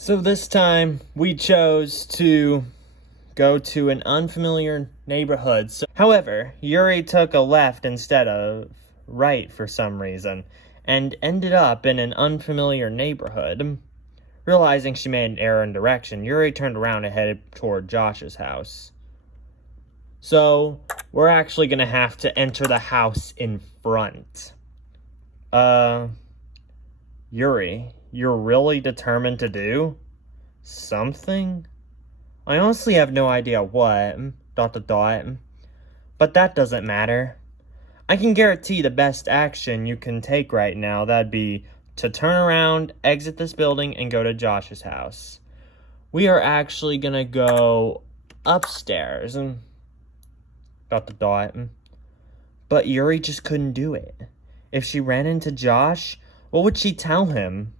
So this time we chose to go to an unfamiliar neighborhood. However, Yuri took a left instead of right for some reason and ended up in an unfamiliar neighborhood. Realizing she made an error in direction, Yuri turned around and headed toward Josh's house. So, we're actually gonna have to enter the house in front. Yuri, you're really determined to do something? I honestly have no idea what, ... but that doesn't matter. I can guarantee the best action you can take right now, that'd be to turn around, exit this building, and go to Josh's house. We are actually gonna go upstairs, ... but Yuri just couldn't do it. If she ran into Josh, what would she tell him?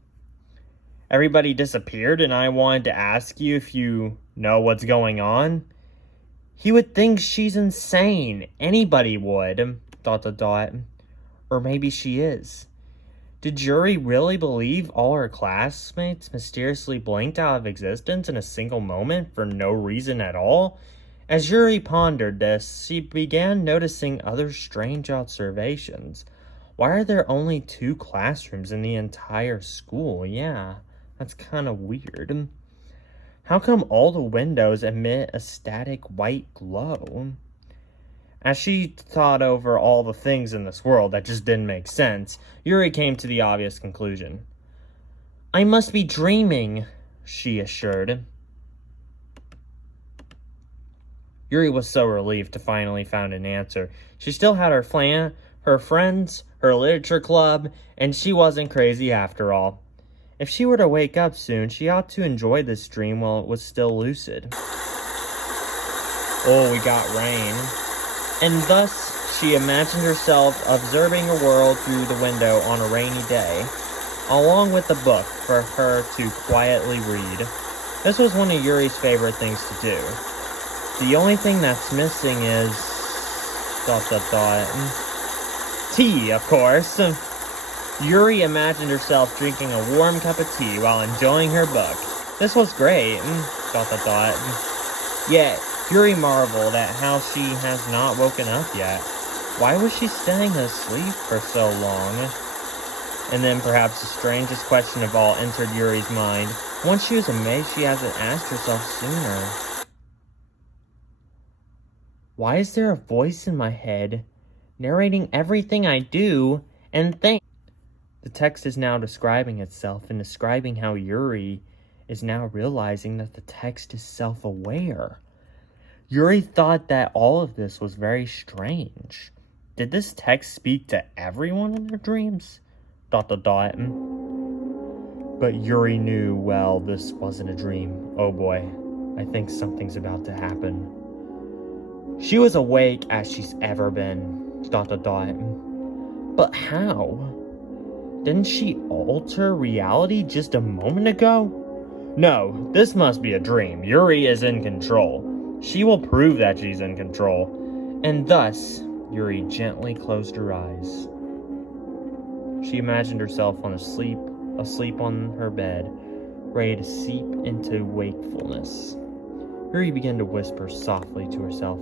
Everybody disappeared and I wanted to ask you if you know what's going on? He would think she's insane. Anybody would, ... Or maybe she is. Did Yuri really believe all her classmates mysteriously blinked out of existence in a single moment for no reason at all? As Yuri pondered this, she began noticing other strange observations. Why are there only 2 classrooms in the entire school? Yeah, that's kind of weird. How come all the windows emit a static white glow? As she thought over all the things in this world that just didn't make sense, Yuri came to the obvious conclusion. I must be dreaming, she assured. Yuri was so relieved to finally find an answer. She still had her friends, her literature club, and she wasn't crazy after all. If she were to wake up soon, she ought to enjoy this dream while it was still lucid. Oh, we got rain. And thus, she imagined herself observing a world through the window on a rainy day, along with a book for her to quietly read. This was one of Yuri's favorite things to do. The only thing that's missing is... tea, of course. Yuri imagined herself drinking a warm cup of tea while enjoying her book. This was great. Yet, Yuri marveled at how she has not woken up yet. Why was she staying asleep for so long? And then perhaps the strangest question of all entered Yuri's mind. Once she was amazed she hasn't asked herself sooner. Why is there a voice in my head narrating everything I do and think? The text is now describing itself and describing how Yuri is now realizing that the text is self-aware. Yuri thought that all of this was very strange. Did this text speak to everyone in their dreams? But Yuri knew, well, this wasn't a dream. Oh boy, I think something's about to happen. She was awake as she's ever been. But how? Didn't she alter reality just a moment ago? No, this must be a dream. Yuri is in control. She will prove that she's in control. And thus, Yuri gently closed her eyes. She imagined herself asleep on her bed, ready to seep into wakefulness. Yuri began to whisper softly to herself,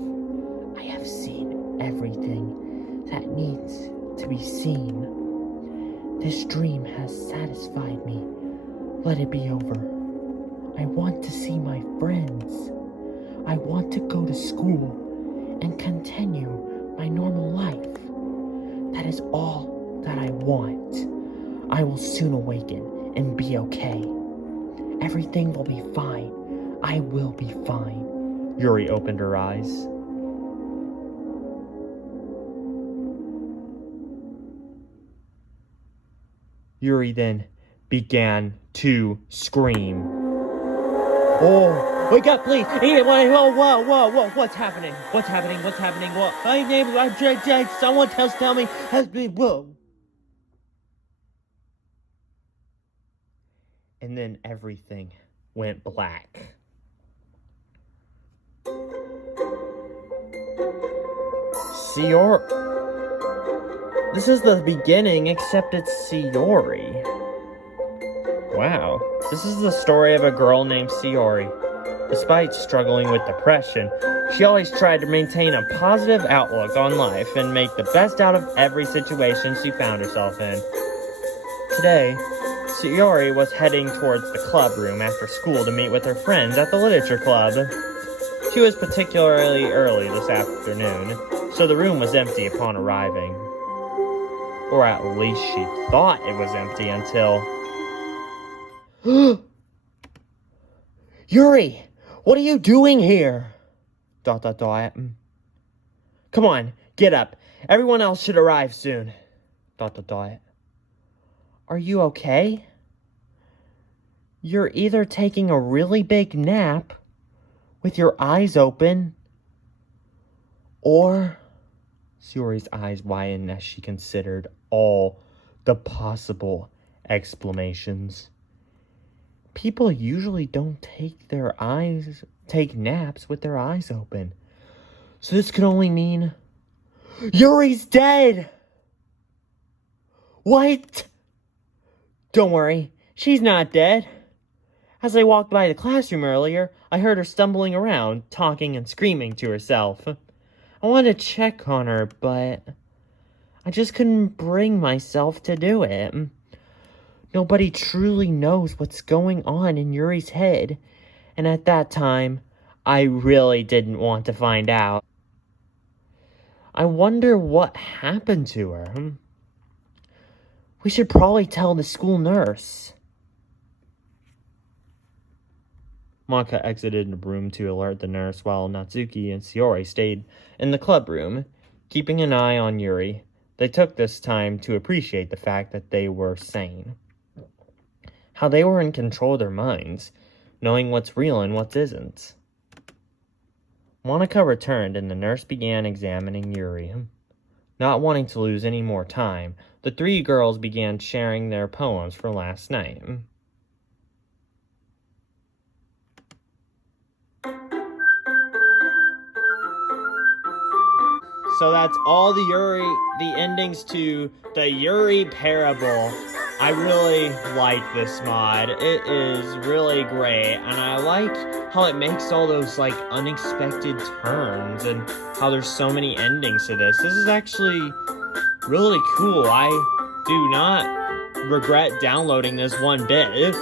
I have seen everything that needs to be seen. This dream has satisfied me. Let it be over. I want to see my friends. I want to go to school and continue my normal life. That is all that I want. I will soon awaken and be okay. Everything will be fine. I will be fine. Yuri opened her eyes. Yuri then began to scream. Oh, wake up, please! Whoa, what's happening? What? Someone tell me, whoa. And then everything went black. This is the beginning, except it's Yuri. Wow, this is the story of a girl named Yuri. Despite struggling with depression, she always tried to maintain a positive outlook on life and make the best out of every situation she found herself in. Today, Yuri was heading towards the club room after school to meet with her friends at the literature club. She was particularly early this afternoon, so the room was empty upon arriving. Or at least she thought it was empty until... Yuri! What are you doing here? ... Come on, get up. Everyone else should arrive soon. ... Are you okay? You're either taking a really big nap with your eyes open, or... Yuri's eyes widened as she considered all the possible explanations. People usually don't take naps with their eyes open. So this could only mean... Yuri's dead! What? Don't worry, she's not dead. As I walked by the classroom earlier, I heard her stumbling around, talking and screaming to herself. I wanted to check on her, but I just couldn't bring myself to do it. Nobody truly knows what's going on in Yuri's head, and at that time, I really didn't want to find out. I wonder what happened to her. We should probably tell the school nurse. Monika exited the room to alert the nurse while Natsuki and Yuri stayed in the club room, keeping an eye on Yuri. They took this time to appreciate the fact that they were sane. How they were in control of their minds, knowing what's real and what isn't. Monika returned and the nurse began examining Yuri. Not wanting to lose any more time, the three girls began sharing their poems for last night. So that's all the endings to the Yuri parable. I really like this mod. It is really great, and I like how it makes all those like unexpected turns and how there's so many endings to this. This is actually really cool. I do not regret downloading this one bit.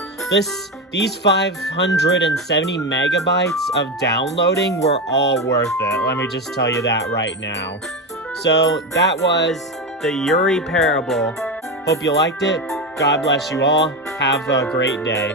These 570 megabytes of downloading were all worth it. Let me just tell you that right now. So that was the Yuri parable. Hope you liked it. God bless you all. Have a great day.